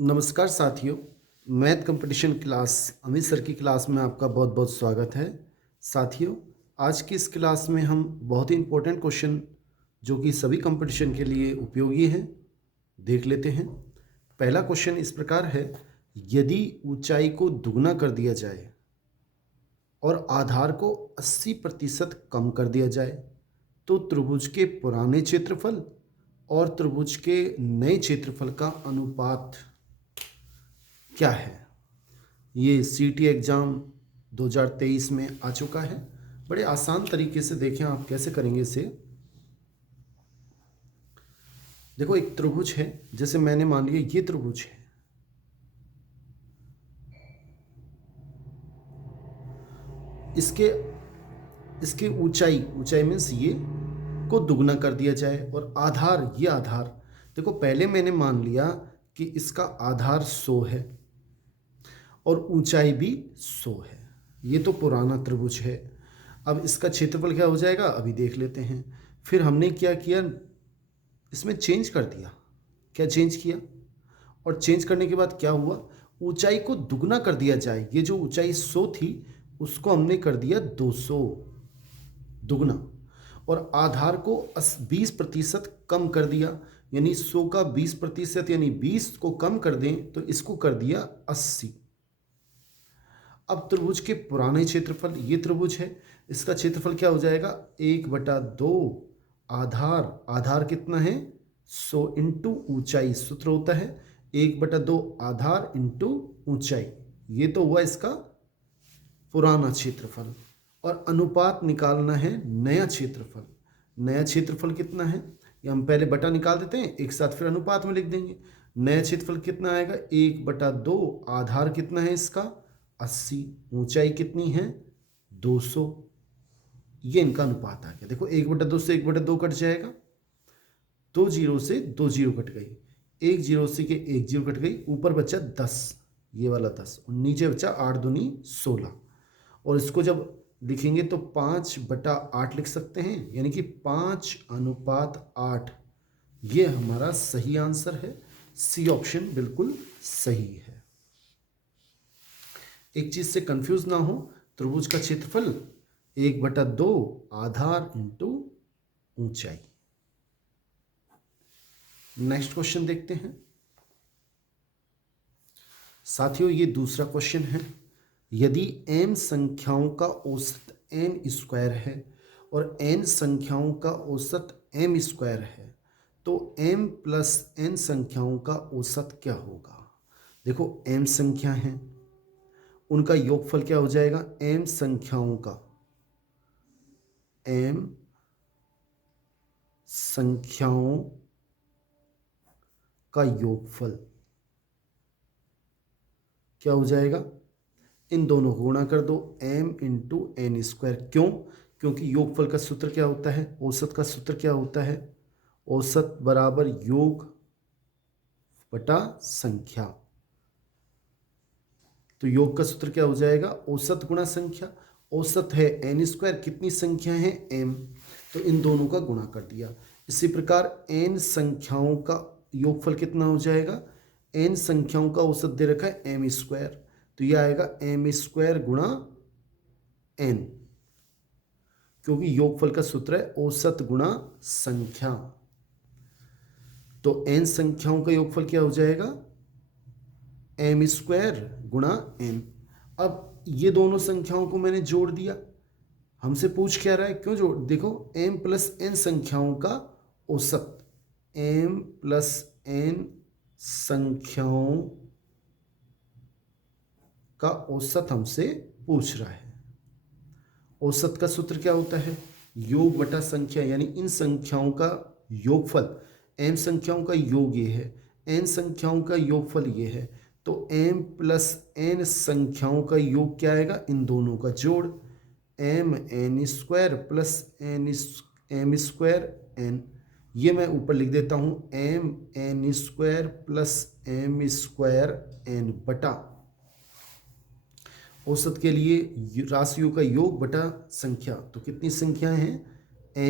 नमस्कार साथियों, math competition class Amit sir की क्लास में आपका बहुत बहुत स्वागत है। साथियों, आज की इस क्लास में हम बहुत ही इम्पोर्टेंट क्वेश्चन जो कि सभी कंपटीशन के लिए उपयोगी हैं, देख लेते हैं। पहला क्वेश्चन इस प्रकार है, यदि ऊंचाई को दुगना कर दिया जाए और आधार को 80% कम कर दिया जाए तो त्रिभुज के पुराने क्षेत्रफल और त्रिभुज के नए क्षेत्रफल का अनुपात क्या है। ये सीटी एग्ज़ाम 2023 में आ चुका है। बड़े आसान तरीके से देखें आप कैसे करेंगे इसे। देखो, एक त्रिभुज है, जैसे मैंने मान लिया ये त्रिभुज है। इसके इसकी ऊंचाई मीन्स ये को दुगना कर दिया जाए और आधार, ये आधार देखो, पहले मैंने मान लिया कि इसका आधार 100 है और ऊंचाई भी 100 है। ये तो पुराना त्रिभुज है। अब इसका क्षेत्रफल क्या हो जाएगा अभी देख लेते हैं। फिर हमने क्या किया, इसमें चेंज कर दिया। क्या चेंज किया? और चेंज करने के बाद क्या हुआ, ऊंचाई को दुगना कर दिया जाए। ये जो ऊंचाई 100 थी उसको हमने कर दिया 200 दुगना, और आधार को 20% कम कर दिया, यानी 100 का 20% यानी 20 को कम कर दें तो इसको कर दिया 80। अब त्रिभुज के पुराने क्षेत्रफल, ये त्रिभुज है, इसका क्षेत्रफल क्या हो जाएगा 1/2 आधार कितना है 100 इंटू ऊंचाई। सूत्र होता है 1/2 आधार इंटू ऊंचाई। ये तो हुआ इसका पुराना क्षेत्रफल। और अनुपात निकालना है नया क्षेत्रफल। नया क्षेत्रफल कितना है, ये हम पहले बटा निकाल देते हैं, एक साथ फिर अनुपात में लिख देंगे। नया क्षेत्रफल कितना आएगा 1/2, आधार कितना है इसका 80, ऊंचाई कितनी है 200। ये इनका अनुपात आ गया। देखो, 1/2 से 1/2 कट जाएगा, 2 जीरो से 2 जीरो कट गई, 1 जीरो से के 1 जीरो कट गई, ऊपर बचा 10, ये वाला 10, और नीचे बचा 8 दूनी 16। और इसको जब लिखेंगे तो 5/8 लिख सकते हैं, यानी कि 5:8। ये हमारा सही आंसर है। सी ऑप्शन बिल्कुल सही है। एक चीज से कंफ्यूज ना हो, त्रिभुज का क्षेत्रफल 1/2 आधार इंटू ऊंचाई। नेक्स्ट क्वेश्चन देखते हैं साथियों। ये दूसरा क्वेश्चन है, यदि m संख्याओं का औसत n स्क्वायर है और n संख्याओं का औसत m स्क्वायर है तो m प्लस n संख्याओं का औसत क्या होगा। देखो, m संख्या है, उनका योगफल क्या हो जाएगा, m संख्याओं का योगफल क्या हो जाएगा, इन दोनों को गुणा कर दो, m इंटू एन स्क्वायर। क्यों? क्योंकि योगफल का सूत्र क्या होता है, औसत का सूत्र क्या होता है, औसत बराबर योग बटा संख्या। तो योग का सूत्र क्या हो जाएगा, औसत गुणा संख्या। औसत है एन स्क्वायर, कितनी संख्या है m, तो इन दोनों का गुणा कर दिया। इसी प्रकार n संख्याओं का योगफल कितना हो जाएगा, n संख्याओं का औसत दे रखा है m स्क्वायर, तो यह आएगा m स्क्वायर गुणा n, क्योंकि योगफल का सूत्र है औसत गुणा संख्या। तो n संख्याओं का योगफल क्या हो जाएगा, m स्क्वायर गुणा n। अब ये दोनों संख्याओं को मैंने जोड़ दिया। हमसे पूछ क्या रहा है, क्यों जोड़, देखो m प्लस n संख्याओं का औसत, m प्लस n संख्याओं का औसत हमसे पूछ रहा है। औसत का सूत्र क्या होता है, योग बटा संख्या, यानी इन संख्याओं का योगफल, m संख्याओं का योग ये है, n संख्याओं का योगफल ये है, तो m प्लस n संख्याओं का योग क्या आएगा, इन दोनों का जोड़, m n square plus m square n। ये मैं ऊपर लिख देता हूँ, m n square plus m square n बटा औसत के लिए राशियों का योग बटा संख्या। तो कितनी संख्याएं हैं,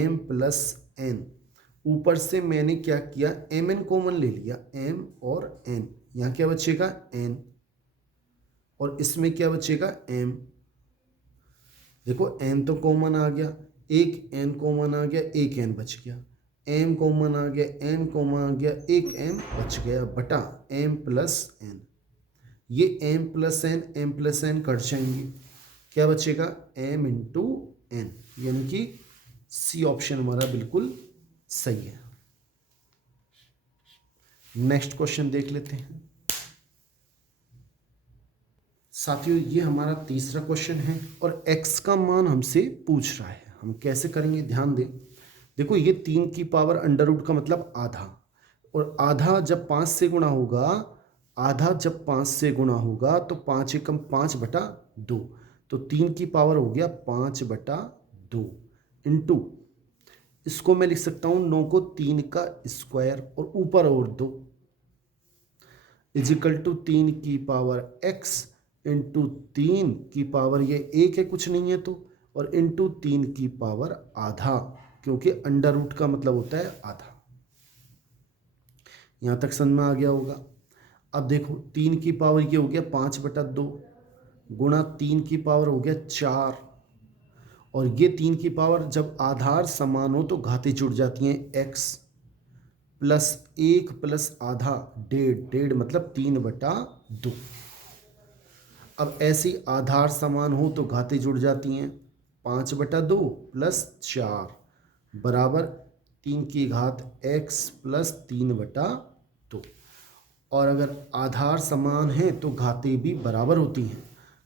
m प्लस n। ऊपर से मैंने क्या किया, mn कॉमन ले लिया, m और n, यहाँ क्या बचेगा n, और इसमें क्या बचेगा m। देखो n तो कॉमन आ गया, एक n कॉमन आ गया, एक n बच गया, m कॉमन आ गया, n कॉमन आ गया, एक m बच गया, बटा m प्लस n। ये m प्लस n कट जाएंगे, क्या बचेगा m इंटू n, यानी कि सी ऑप्शन हमारा बिल्कुल सही है। नेक्स्ट क्वेश्चन देख लेते हैं साथियों, ये हमारा तीसरा क्वेश्चन है और x का मान हमसे पूछ रहा है। हम कैसे करेंगे, ध्यान दें। देखो ये 3 की पावर अंडर रूट का मतलब आधा, और आधा जब 5 से गुणा होगा, आधा जब 5 से गुणा होगा तो 5 एकम 5/2, तो 3 की पावर हो गया 5/2 इंटू, इसको मैं लिख सकता हूँ 9 को 3 का स्क्वायर और ऊपर और 2 इजिकल टू 3 की पावर x इंटू 3 की पावर ये 1 है, कुछ नहीं है तो, और इंटू 3 की पावर आधा, क्योंकि अंडर रूट का मतलब होता है आधा। यहाँ तक समझ में आ गया होगा। अब देखो 3 की पावर ये हो गया 5/2 गुणा 3 की पावर हो गया 4, और ये 3 की पावर जब आधार समान हो तो घातें जुड़ जाती हैं, x प्लस 1 प्लस आधा 1.5 मतलब 3/2। अब ऐसी आधार समान हो तो घातें जुड़ जाती हैं, 5/2 प्लस 4 बराबर 3 की घात x प्लस 3/2। और अगर आधार समान है तो घातें भी बराबर होती हैं,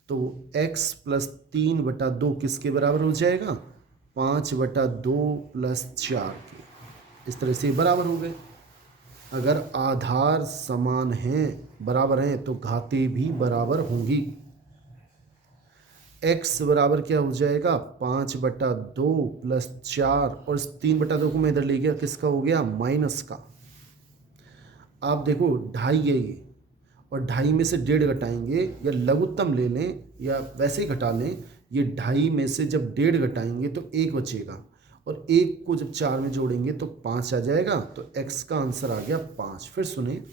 तो x प्लस 3/2 किसके बराबर हो जाएगा, 5/2 प्लस 4 के। इस तरह से बराबर हो गए। अगर आधार समान हैं, बराबर हैं, तो घातें भी बराबर होंगी। x बराबर क्या हो जाएगा 5/2 प्लस 4, और इस 3/2 को मैं इधर ले गया, किसका हो गया माइनस का। आप देखो 2.5 है ये, और 2.5 में से 1.5 घटाएंगे, या लघुत्तम ले लें या वैसे ही घटा लें, ये 2.5 में से जब 1.5 घटाएंगे तो 1 बचेगा, और 1 को जब 4 में जोड़ेंगे तो 5 आ जाएगा, तो x का आंसर आ गया 5। फिर सुने,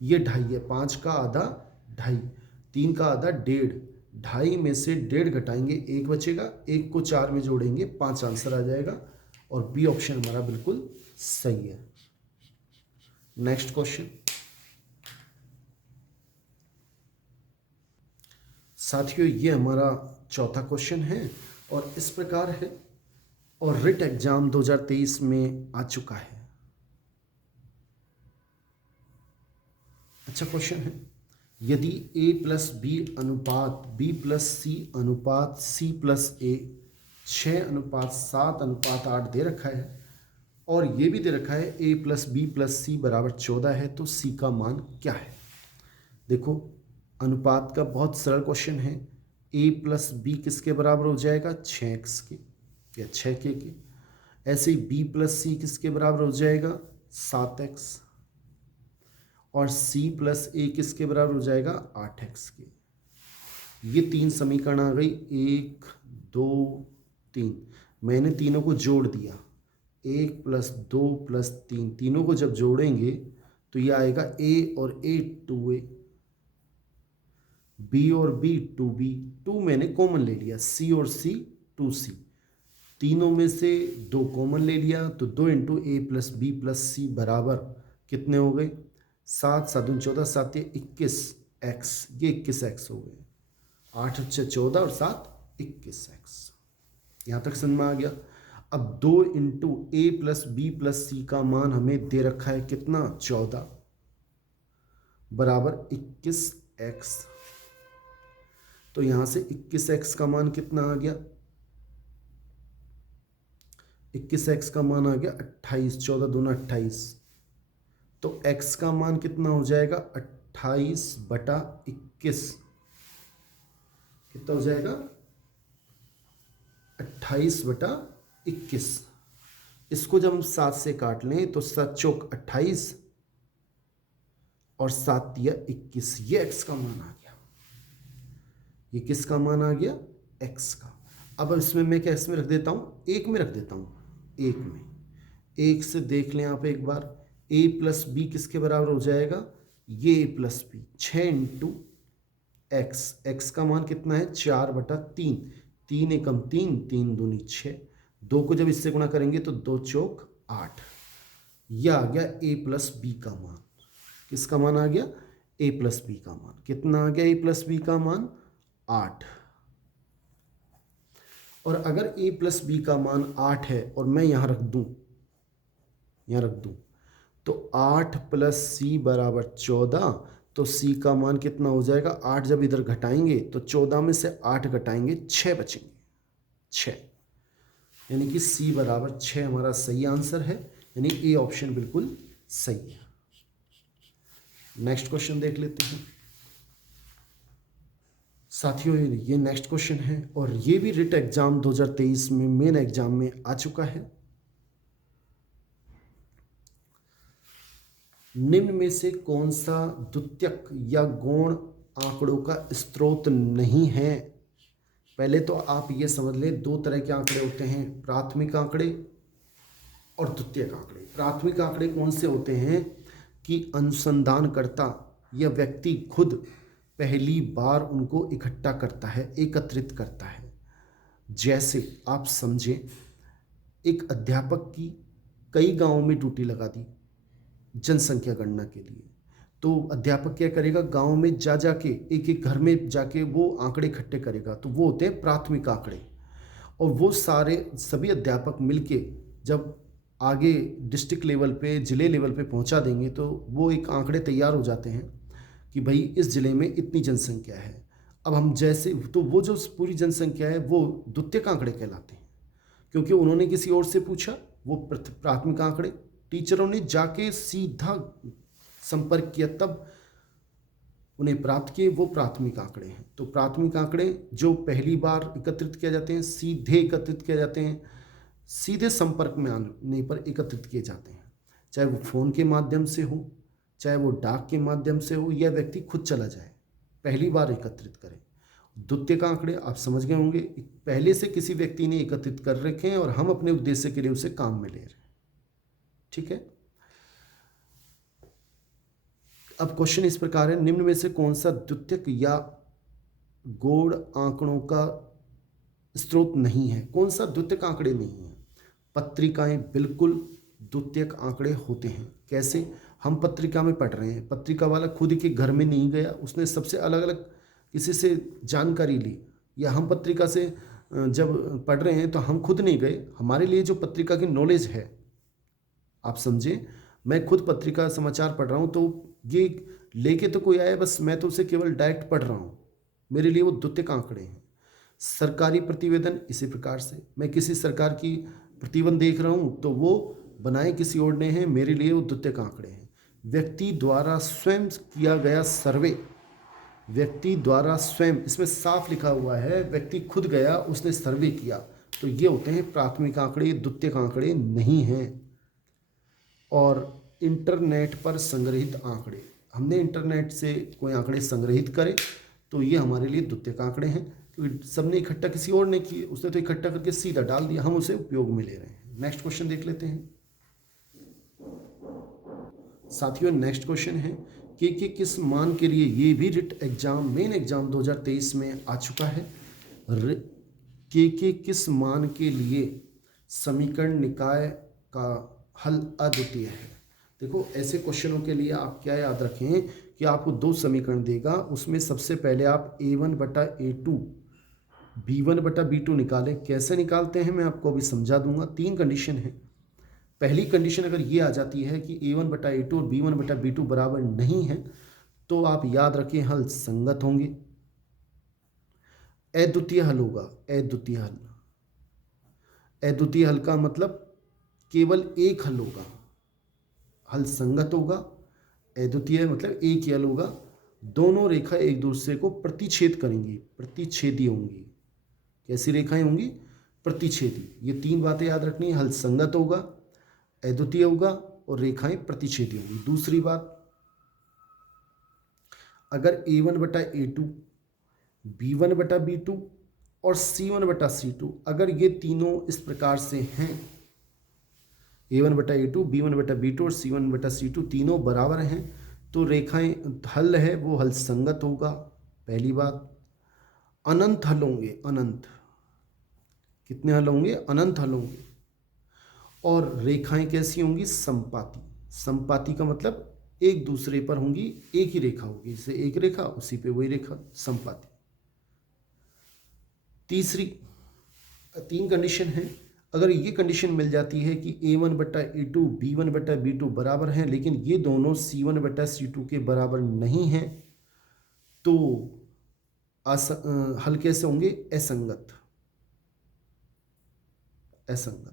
ये 2.5 है, 5 का आधा 2.5, 3 का आधा 1.5, 2.5 में से 1.5 घटाएंगे 1 बचेगा, 1 को 4 में जोड़ेंगे 5 आंसर आ जाएगा, और बी ऑप्शन हमारा बिल्कुल सही है। नेक्स्ट क्वेश्चन साथियों, ये हमारा चौथा क्वेश्चन है और इस प्रकार है, और रिट एग्जाम 2023 में आ चुका है। अच्छा क्वेश्चन है, यदि a प्लस बी अनुपात b प्लस सी अनुपात c प्लस a 6:7:8 दे रखा है, और ये भी दे रखा है a plus B plus C बराबर 14 है, तो c का मान क्या है। देखो अनुपात का बहुत सरल क्वेश्चन है, a प्लस बी किसके बराबर हो जाएगा 6x के या 6k के। ऐसे ही b प्लस सी किसके बराबर हो जाएगा 7x, और c प्लस a किसके बराबर हो जाएगा 8x के। ये 3 समीकरण आ गई, 1 2 3, मैंने तीनों को जोड़ दिया, 1 प्लस 2 प्लस 3, तीनों को जब जोड़ेंगे तो ये आएगा a और a 2a, b और b 2b, 2 मैंने कॉमन ले लिया, c और c 2c, तीनों में से 2 कॉमन ले लिया, तो 2 into a plus B plus C बराबर कितने हो गए 7 7 14 7 21 x, ये 21x हो गए, 8 अच्छे 14 और 7 21x। यहाँ तक समझ में आ गया। अब 2 इंटू ए प्लस बी प्लस सी का मान हमें दे रखा है कितना 14 बराबर 21x, तो यहाँ से 21x का मान कितना आ गया, 21x का मान आ गया 28, 14 दूना 28, तो x का मान कितना हो जाएगा 28/21, कितना हो जाएगा 28/21। इसको जब हम 7 से काट लें तो 7 चौक 28 और 7 तिया 21, ये x का मान आ गया। ये किसका मान आ गया x का। अब इसमें मैं क्या इसमें रख देता हूँ, 1 में रख देता हूँ, 1 में 1 से देख लें आप एक बार, a प्लस बी किसके बराबर हो जाएगा ये a plus B, 6 into X, X का मान कितना है 4/3, 3 एकम 3, 3 दूनी 6, 2 को जब इससे गुणा करेंगे तो 2 चौक 8। यह आ गया a प्लस बी का मान। किसका मान आ गया? a प्लस बी का मान। कितना आ गया a प्लस बी का मान? 8। और अगर a प्लस बी का मान 8 है और मैं यहाँ रख दूँ तो 8 प्लस सी बराबर 14, तो सी का मान कितना हो जाएगा? 8 जब इधर घटाएंगे तो 14 में से 8 घटाएंगे 6 बचेंगे, 6, यानी कि सी बराबर 6 हमारा सही आंसर है, यानी ए ऑप्शन बिल्कुल सही है। नेक्स्ट क्वेश्चन देख लेते हैं साथियों। ये नेक्स्ट क्वेश्चन है और ये भी रिट एग्जाम 2023 में मेन एग्जाम में आ चुका है। निम्न में से कौन सा द्वितीयक या गौण आंकड़ों का स्रोत नहीं है? पहले तो आप ये समझ लें, दो तरह के आंकड़े होते हैं, प्राथमिक आंकड़े और द्वितीयक आंकड़े। प्राथमिक आंकड़े कौन से होते हैं कि अनुसंधानकर्ता या व्यक्ति खुद पहली बार उनको इकट्ठा करता है, एकत्रित करता है। जैसे आप समझें, एक अध्यापक की कई गांवों में ड्यूटी लगा दी जनसंख्या गणना के लिए, तो अध्यापक क्या करेगा? गांव में जा जाके एक एक घर में जाके वो आंकड़े इकट्ठे करेगा, तो वो होते हैं प्राथमिक आंकड़े। और वो सभी अध्यापक मिलके जब आगे डिस्ट्रिक्ट लेवल पे, जिले लेवल पे पहुंचा देंगे तो वो एक आंकड़े तैयार हो जाते हैं कि भाई इस जिले में इतनी जनसंख्या है। अब हम जैसे, तो वो जो पूरी जनसंख्या है वो द्वितीयक आंकड़े कहलाते हैं, क्योंकि उन्होंने किसी और से पूछा। वो प्राथमिक आंकड़े टीचरों ने जाके सीधा संपर्क किया तब उन्हें प्राप्त किए, वो प्राथमिक आंकड़े हैं। तो प्राथमिक आंकड़े जो पहली बार एकत्रित किए जाते हैं, सीधे एकत्रित किए जाते हैं, सीधे संपर्क में आने पर एकत्रित किए जाते हैं, चाहे वो फ़ोन के माध्यम से हो, चाहे वो डाक के माध्यम से हो, या व्यक्ति खुद चला जाए पहली बार एकत्रित करें। द्वितीयक आंकड़े आप समझ गए होंगे, पहले से किसी व्यक्ति ने एकत्रित कर रखे हैं और हम अपने उद्देश्य के लिए उसे काम में ले रहे हैं। ठीक है। अब क्वेश्चन इस प्रकार है, निम्न में से कौन सा द्वितीयक या गौण आंकड़ों का स्रोत नहीं है? कौन सा द्वितीयक आंकड़े नहीं है? पत्रिकाएं बिल्कुल द्वितीयक आंकड़े होते हैं। कैसे? हम पत्रिका में पढ़ रहे हैं, पत्रिका वाला खुद के घर में नहीं गया, उसने सबसे अलग अलग किसी से जानकारी ली, या हम पत्रिका से जब पढ़ रहे हैं तो हम खुद नहीं गए, हमारे लिए जो पत्रिका की नॉलेज है, आप समझे, मैं खुद पत्रिका समाचार पढ़ रहा हूँ तो ये लेके तो कोई आया, बस मैं तो उसे केवल डायरेक्ट पढ़ रहा हूँ, मेरे लिए वो द्वितीयक आंकड़े हैं। सरकारी प्रतिवेदन इसी प्रकार से, मैं किसी सरकार की प्रतिवेदन देख रहा हूँ तो वो बनाए किसी और ने हैं, मेरे लिए वो द्वितीयक आंकड़े हैं। व्यक्ति द्वारा स्वयं किया गया सर्वे, व्यक्ति द्वारा स्वयं, इसमें साफ लिखा हुआ है व्यक्ति खुद गया, उसने सर्वे किया, तो ये होते हैं प्राथमिक आंकड़े, द्वितीयक आंकड़े नहीं हैं। और इंटरनेट पर संग्रहित आंकड़े, हमने इंटरनेट से कोई आंकड़े संग्रहित करे तो ये हमारे लिए द्वितीयक आंकड़े हैं, क्योंकि सबने इकट्ठा किसी और ने किए, उसने तो इकट्ठा करके सीधा डाल दिया, हम उसे उपयोग में ले रहे हैं। नेक्स्ट क्वेश्चन देख लेते हैं साथियों। नेक्स्ट क्वेश्चन है कि किस मान के लिए, ये भी रिट एग्जाम मेन एग्जाम 2023 में आ चुका है। के किस मान के लिए समीकरण निकाय का हल अद्वितीय है? देखो, ऐसे क्वेश्चनों के लिए आप क्या याद रखें कि आपको दो समीकरण देगा, उसमें सबसे पहले आप a1/a2 b1/b2 निकालें। कैसे निकालते हैं मैं आपको अभी समझा दूंगा। तीन कंडीशन है। पहली कंडीशन अगर ये आ जाती है कि a1/a2 और b1/b2 बराबर नहीं है तो आप याद रखें हल संगत होंगे, अद्वितीय हल होगा। अद्वितीय हल, अद्वितीय हल का मतलब केवल एक हल होगा, हल संगत होगा। अद्वितीय मतलब एक ही हल होगा, दोनों रेखा एक दूसरे को प्रतिच्छेद करेंगी, प्रतिच्छेदी होंगी। कैसी रेखाएं होंगी? प्रतिच्छेदी। ये तीन बातें याद रखनी है, हल संगत होगा, अद्वितीय होगा और रेखाएं प्रतिच्छेदी होंगी। दूसरी बात, अगर a1/a2 b1/b2 और c1/c2 अगर ये तीनों इस प्रकार से हैं, a1/a2 b1/b2 और c1/c2 तीनों बराबर हैं, तो रेखाएं हल है वो हल संगत होगा, पहली बात। अनंत हल होंगे, अनंत, कितने हल होंगे? अनंत हल होंगे। और रेखाएं कैसी होंगी? संपाती। संपाती का मतलब एक दूसरे पर होंगी, एक ही रेखा होगी, जैसे एक रेखा उसी पे वही रेखा, संपाती। तीसरी, तीन कंडीशन है। अगर ये कंडीशन मिल जाती है कि a1/a2 b1/b2 बराबर हैं, लेकिन ये दोनों c1/c2 के बराबर नहीं हैं, तो हल कैसे होंगे? असंगत, असंगत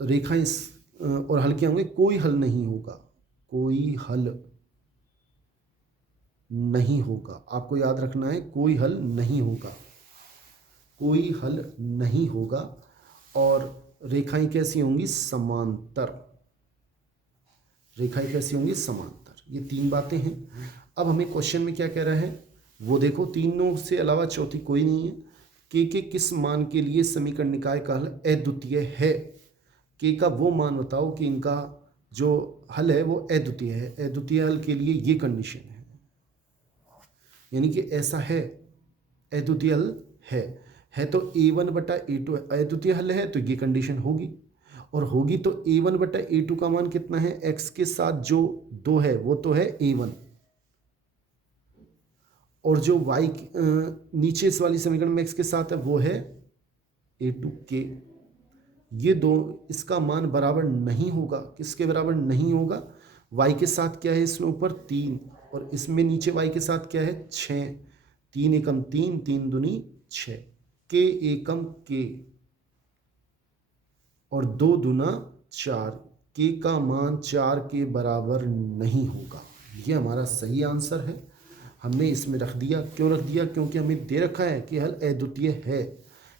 रेखाएं। और हल क्या होंगे? कोई हल नहीं होगा, कोई हल नहीं होगा। आपको याद रखना है, कोई हल नहीं होगा, कोई हल नहीं होगा। और रेखाएं कैसी होंगी? समांतर, रेखाएं कैसी होंगी? समांतर। ये तीन बातें हैं। अब हमें क्वेश्चन में क्या कह रहा है वो देखो, तीनों से अलावा चौथी कोई नहीं है। के किस मान के लिए समीकरण निकाय का हल अद्वितीय है? के का वो मान बताओ कि इनका जो हल है वो अद्वितीय है। अद्वितीय हल के लिए ये कंडीशन है, यानी कि ऐसा है, अद्वितीय हल है तो a1/a2 अद्वितीय हल है, तो ये कंडीशन होगी। और होगी तो a1/a2 का मान कितना है? x के साथ जो 2 है वो तो है a1, और जो y नीचे इस वाली समीकरण में x के साथ है वो है a2 के। ये दो, इसका मान बराबर नहीं होगा। किसके बराबर नहीं होगा? y के साथ क्या है इसमें ऊपर? 3, और इसमें नीचे y के साथ क्या है? 6। 3 एकम 3, 3 दूनी 6, के एकम के, और 2 दूना 4, के का मान 4 के बराबर नहीं होगा। ये हमारा सही आंसर है, हमने इसमें रख दिया। क्यों रख दिया? क्योंकि हमें दे रखा है कि हल अद्वितीय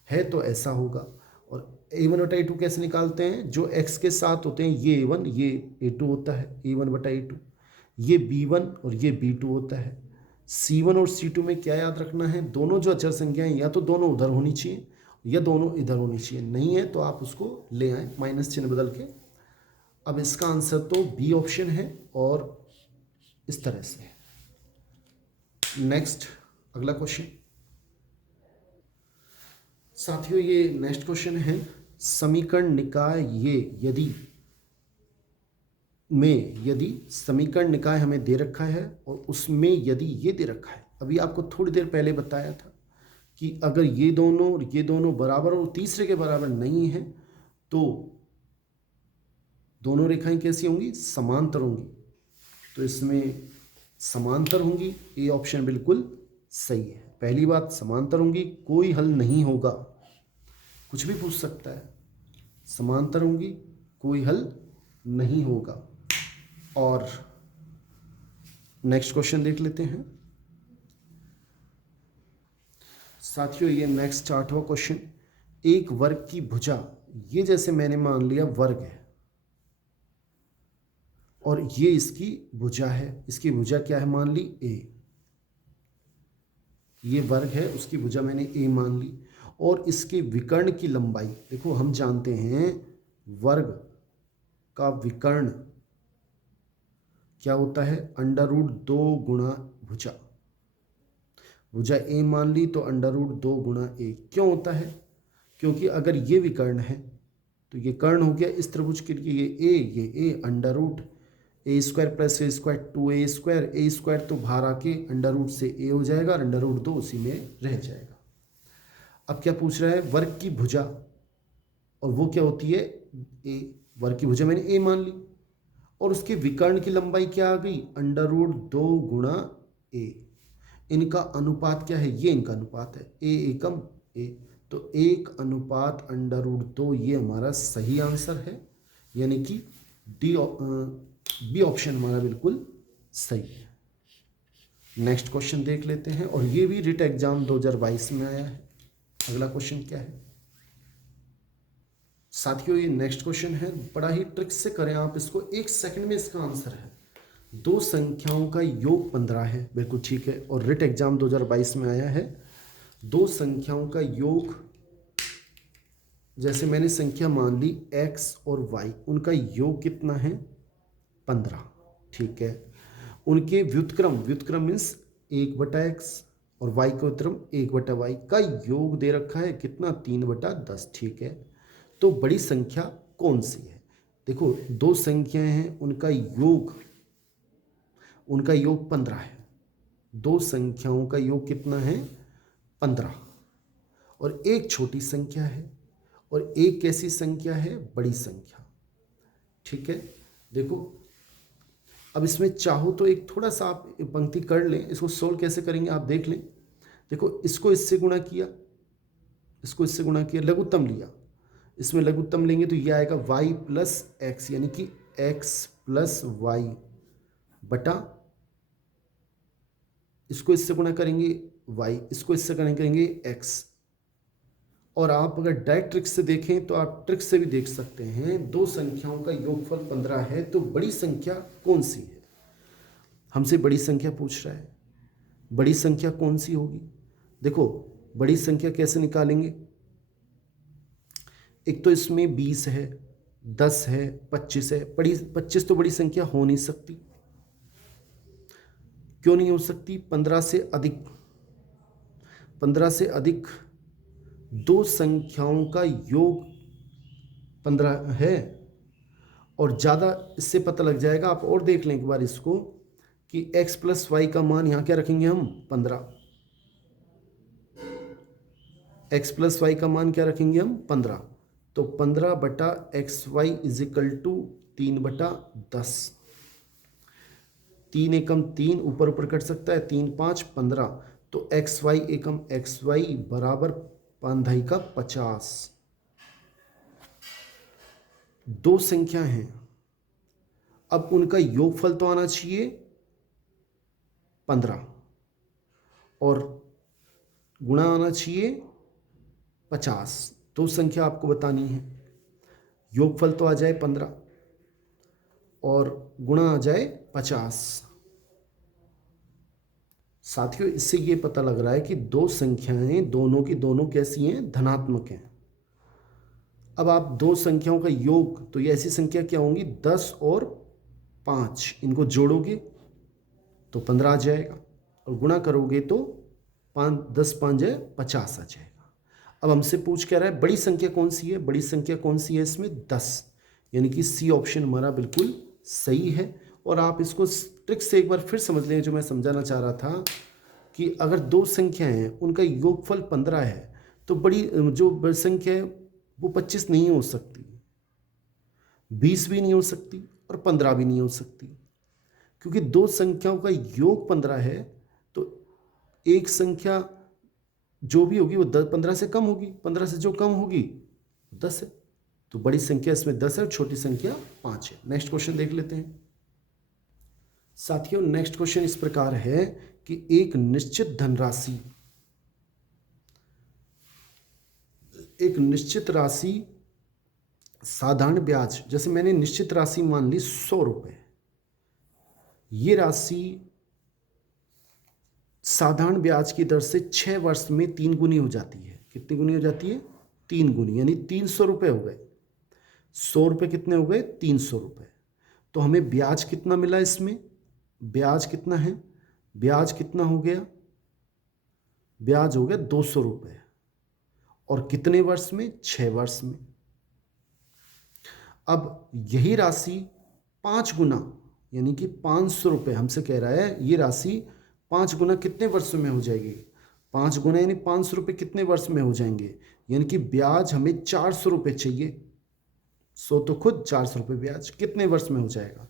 है तो ऐसा होगा। और a1/a2 कैसे निकालते हैं? जो x के साथ होते हैं ये a1, ये a2 होता है, a1/a2। ये b1 और ये b2 होता है। c1 और c2 में क्या याद रखना है? दोनों जो अचर संख्याएं या तो दोनों उधर होनी चाहिए या दोनों इधर होनी चाहिए। नहीं है तो आप उसको ले आए माइनस चिन्ह बदल के। अब इसका आंसर तो बी ऑप्शन है, और इस तरह से। नेक्स्ट, अगला क्वेश्चन साथियों, ये नेक्स्ट क्वेश्चन है। समीकरण निकाय यदि समीकरण निकाय हमें दे रखा है और उसमें यदि ये दे रखा है, अभी आपको थोड़ी देर पहले बताया था कि अगर ये दोनों और ये दोनों बराबर और तीसरे के बराबर नहीं है तो दोनों रेखाएं कैसी होंगी? समांतर होंगी। तो इसमें समांतर होंगी, ये ऑप्शन बिल्कुल सही है। पहली बात, समांतर होंगी, कोई हल नहीं होगा, कुछ भी पूछ सकता है। समांतर होंगी, कोई हल नहीं होगा। और नेक्स्ट क्वेश्चन देख लेते हैं साथियों। ये नेक्स्ट 8वां क्वेश्चन, एक वर्ग की भुजा, ये जैसे मैंने मान लिया वर्ग है और ये इसकी भुजा है। इसकी भुजा क्या है? मान ली a। ये वर्ग है, उसकी भुजा मैंने a मान ली। और इसके विकर्ण की लंबाई, देखो हम जानते हैं वर्ग का विकर्ण क्या होता है? √2 गुणा भुजा। भुजा a मान ली तो √2 गुणा a। क्यों होता है? क्योंकि अगर ये विकर्ण है तो ये कर्ण हो गया इस त्रिभुज के लिए, ये a √a² + a² 2a²। a² तो बाहर आके √ से a हो जाएगा, और √2 उसी में रह जाएगा। अब क्या पूछ रहा है? वर्ग की भुजा, और वो क्या होती है? a। वर्ग की भुजा मैंने a मान ली, और उसके विकर्ण की लंबाई क्या आ गई? √2 गुणा a। इनका अनुपात क्या है? ये इनका अनुपात है, a एकम a। तो 1/√2, ये हमारा सही आंसर है, यानी कि बी ऑप्शन हमारा बिल्कुल सही है। नेक्स्ट क्वेश्चन देख लेते हैं, और ये भी रिट एग्जाम 2022 में आया है। अगला क्वेश्चन क्या है साथियों? ये नेक्स्ट क्वेश्चन है, बड़ा ही ट्रिक से करें आप इसको, 1 सेकंड में इसका आंसर है। दो संख्याओं का योग 15 है, बिल्कुल ठीक है, और रिट एग्जाम 2022 में आया है। दो संख्याओं का योग, जैसे मैंने संख्या मान ली x और y, उनका योग कितना है? 15, ठीक है। उनके व्युत्क्रम, व्युत्क्रम मीन्स 1/x और y का व्युत्क्रम 1/y का योग दे रखा है कितना, 3/10, ठीक है। तो बड़ी संख्या कौन सी है? देखो दो संख्याएं हैं, उनका योग 15 है। दो संख्याओं का योग कितना है, 15। और एक छोटी संख्या है और एक कैसी संख्या है, बड़ी संख्या, ठीक है। देखो अब इसमें चाहो तो एक थोड़ा सा आप पंक्ति कर लें, इसको सोल्व कैसे करेंगे आप देख लें। देखो इसको इससे गुणा किया, इसको इससे गुणा किया, लघुत्तम लिया, इसमें लघुत्तम लेंगे तो यह आएगा y प्लस एक्स, यानी कि x प्लस वाई बटा, इसको इससे गुणा करेंगे y, इसको इससे गुणा करेंगे x। और आप अगर डायरेक्ट ट्रिक से देखें तो आप ट्रिक से भी देख सकते हैं, दो संख्याओं का योगफल 15 है, तो बड़ी संख्या कौन सी है? हमसे बड़ी संख्या पूछ रहा है, बड़ी संख्या कौन सी होगी? देखो बड़ी संख्या कैसे निकालेंगे, एक तो इसमें 20 है, 10 है, 25 है। 25 तो बड़ी संख्या हो नहीं सकती। क्यों नहीं हो सकती? 15 से अधिक दो संख्याओं का योग 15 है। और ज़्यादा इससे पता लग जाएगा, आप और देख लें एक बार इसको कि x प्लस वाई का मान यहाँ क्या रखेंगे हम, 15। x प्लस वाई का मान क्या रखेंगे हम, 15। तो 15/xy = 3/10। 3 एकम 3, ऊपर ऊपर कट सकता है, 3 5 15। तो xy एकम xy बराबर 5×50। दो संख्या हैं, अब उनका योगफल तो आना चाहिए 15 और गुणा आना चाहिए 50। दो संख्या आपको बतानी है, योगफल तो आ जाए 15 और गुणा आ जाए 50। साथियों इससे ये पता लग रहा है कि दो संख्याएं दोनों की दोनों कैसी हैं, धनात्मक हैं। अब आप दो संख्याओं का योग, तो ये ऐसी संख्या क्या होंगी, 10 और 5, इनको जोड़ोगे तो 15 आ जाएगा और गुणा करोगे तो 10 5 50 आ जाएगा। अब हमसे पूछ क्या रहा है, बड़ी संख्या कौन सी है? बड़ी संख्या कौन सी है इसमें, 10, यानी कि सी ऑप्शन हमारा बिल्कुल सही है। और आप इसको ट्रिक से एक बार फिर समझ लें, जो मैं समझाना चाह रहा था कि अगर दो संख्याएं हैं, उनका योगफल 15 है, तो बड़ी जो बड़ी संख्या है वो 25 नहीं हो सकती, 20 भी नहीं हो सकती और 15 भी नहीं हो सकती, क्योंकि दो संख्याओं का योग 15 है। तो एक संख्या जो भी होगी वो 15 से कम होगी, 15 से जो कम होगी 10 है। तो बड़ी संख्या इसमें 10 है और छोटी संख्या 5 है। नेक्स्ट क्वेश्चन देख लेते हैं साथियों। नेक्स्ट क्वेश्चन इस प्रकार है कि एक निश्चित राशि साधारण ब्याज, जैसे मैंने निश्चित राशि मान ली 100 रुपये, ये राशि साधारण ब्याज की दर से 6 वर्ष में 3 गुनी हो जाती है। कितनी गुनी हो जाती है? 3 गुनी, यानी 300 रुपये हो गए। 100 रुपये कितने हो गए? 300 रुपये। तो हमें ब्याज कितना मिला इसमें? ब्याज कितना है? ब्याज कितना हो गया? ब्याज हो गया 200 रुपये। और कितने वर्ष में? 6 वर्ष में। अब यही राशि 5 गुना, यानी कि 500 रुपये हमसे कह रहा है, ये राशि 5 गुना कितने वर्षों में हो जाएगी? 5 गुना यानी 500 रुपये कितने वर्ष में हो जाएंगे? यानी कि ब्याज हमें 400 रुपये चाहिए। 100 तो खुद, 400 रुपये ब्याज कितने वर्ष में हो जाएगा?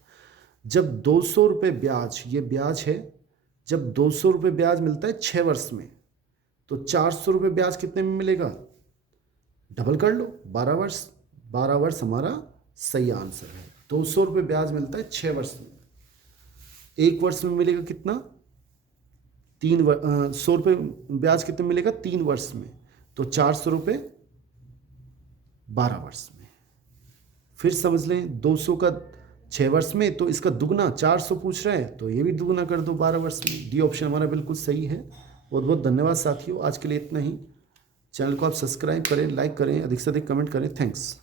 जब 200 रुपये ब्याज, ये ब्याज है, जब 200 रुपये ब्याज मिलता है 6 वर्ष में, तो 400 रुपये ब्याज कितने में मिलेगा? डबल कर लो, 12 वर्ष। 12 वर्ष हमारा सही आंसर है। 200 रुपये ब्याज मिलता है 6 वर्ष में। एक वर्ष में मिलेगा कितना? 100 रुपये ब्याज कितने मिलेगा? 3 वर्ष में। तो 400 रुपये 12 वर्ष में। फिर समझ लें, 200 का 6 वर्ष में, तो इसका दुगना 400 पूछ रहे हैं, तो ये भी दुगना कर दो 12 वर्ष में। डी ऑप्शन हमारा बिल्कुल सही है। बहुत बहुत धन्यवाद साथियों, आज के लिए इतना ही। चैनल को आप सब्सक्राइब करें, लाइक करें, अधिक से अधिक कमेंट करें। थैंक्स।